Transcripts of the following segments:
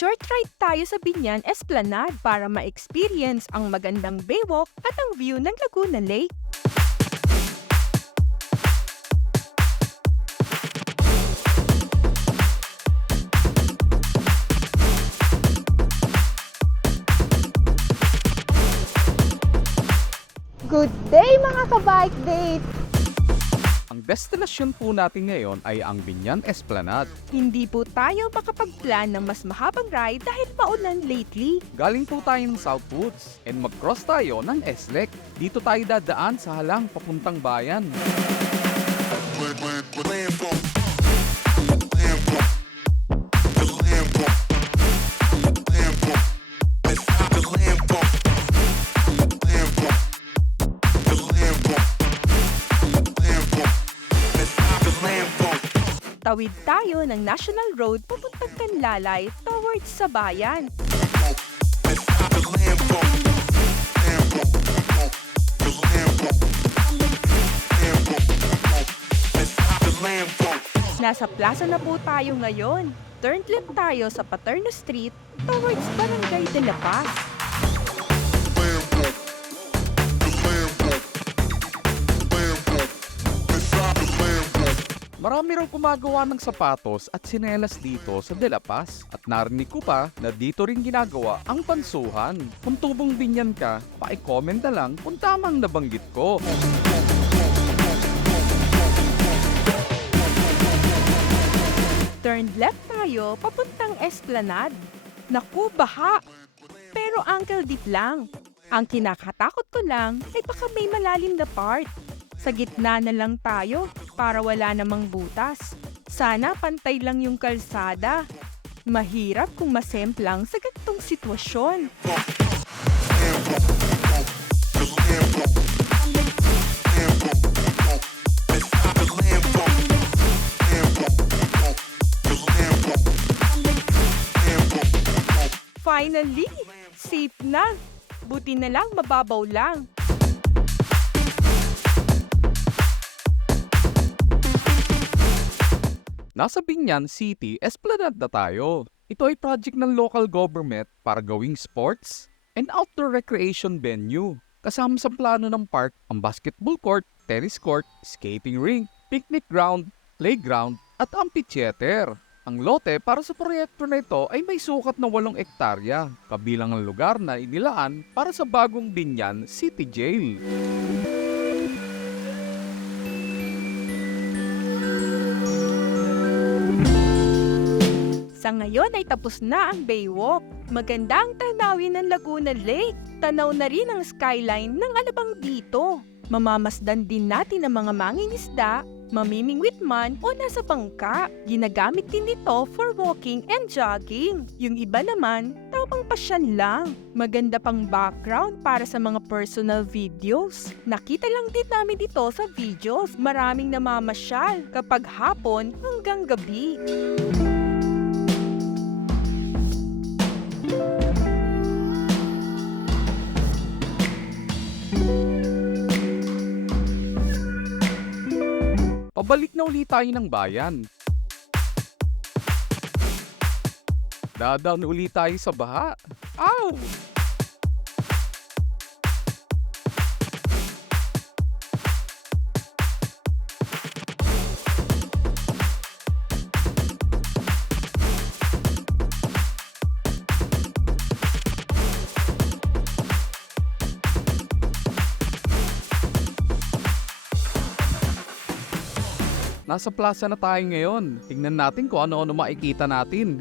Short ride tayo sa Binyan Esplanade para ma-experience ang magandang baywalk at ang view ng Laguna Lake. Good day mga ka-bike date! Ang destinasyon po natin ngayon ay ang Binyan Esplanade. Hindi po tayo makapag-plan ng mas mahabang ride dahil maulan lately. Galing po tayo ng Southwoods and mag-cross tayo ng SLEC. Dito tayo dadaan sa halang papuntang bayan. Tawid tayo ng National Road papuntang Canlalay towards sa bayan. Nasa plaza na po tayo ngayon. Turn left tayo sa Paterno Street towards Barangay de la Paz. Marami raw gumagawa ng sapatos at sinelas dito sa De La Paz. At narinig ko pa na dito rin ginagawa ang pansuhan. Kung tubong Binyan ka, paki-comment na lang kung tamang nabanggit ko. Turn left tayo papuntang Esplanade. Naku, baha! Pero uncle deep lang. Ang kinakatakot ko lang ay baka may malalim na part. Sa gitna na lang tayo para wala namang butas. Sana pantay lang yung kalsada. Mahirap kung masemplang sa ganitong sitwasyon. Finally, safe na. Buti na lang mababaw lang. Nasa Binyan City, Esplanade na tayo. Ito ay project ng local government para gawing sports and outdoor recreation venue. Kasama sa plano ng park ang basketball court, tennis court, skating rink, picnic ground, playground at amphitheater. Ang lote para sa proyekto na ito ay may sukat na 8 ektarya, kabilang ang lugar na inilaan para sa bagong Binyan City Jail. Sa ngayon ay tapos na ang baywalk. Magandang tanawin ng Laguna Lake. Tanaw na rin ang skyline ng Alabang dito. Mamamasdan din natin ang mga mangingisda, mamimingwit man o nasa bangka. Ginagamit din ito for walking and jogging. Yung iba naman, tawang pasyan lang. Maganda pang background para sa mga personal videos. Nakita lang din namin dito sa videos. Maraming namamasyal kapag hapon hanggang gabi. Pabalik na ulit tayo ng bayan. Dadaan ulit tayo sa baha. Ow! Nasa plaza na tayo ngayon. Tingnan natin kung ano-ano makikita natin.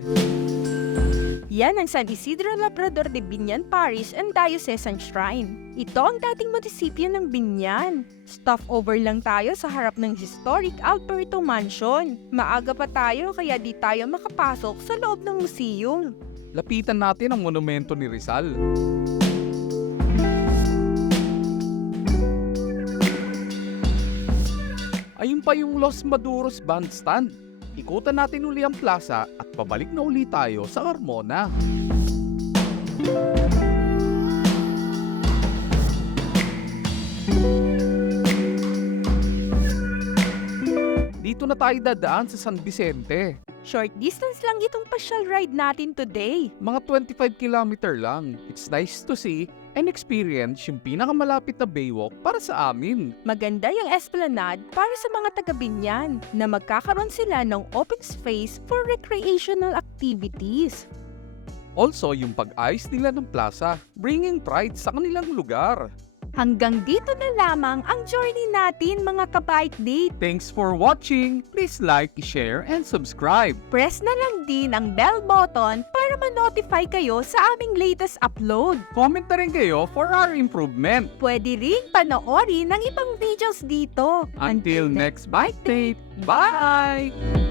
Yan ang San Isidro Labrador de Binyan Parish and Diocesan Shrine. Ito ang dating munisipyo ng Binyan. Stopover lang tayo sa harap ng historic Alberto Mansion. Maaga pa tayo kaya di tayo makapasok sa loob ng museum. Lapitan natin ang monumento ni Rizal. Ayun pa yung Los Maduros Bandstand. Ikutan natin uli ang plaza at pabalik na uli tayo sa Carmona. Dito na tayo dadaan sa San Vicente. Short distance lang itong pasyal ride natin today. Mga 25 kilometer lang. It's nice to see and experience yung pinakamalapit na Baywalk para sa amin. Maganda yung esplanade para sa mga taga-Binyan na magkakaroon sila ng open space for recreational activities. Also, yung pag-ayos nila ng plaza, bringing pride sa kanilang lugar. Hanggang dito na lamang ang journey natin mga ka-bike date. Thanks for watching! Please like, share, and subscribe. Press na lang din ang bell button para ma-notify kayo sa aming latest upload. Comment na rin kayo for our improvement. Pwede rin panoorin ng ibang videos dito. Until next bike date, bye!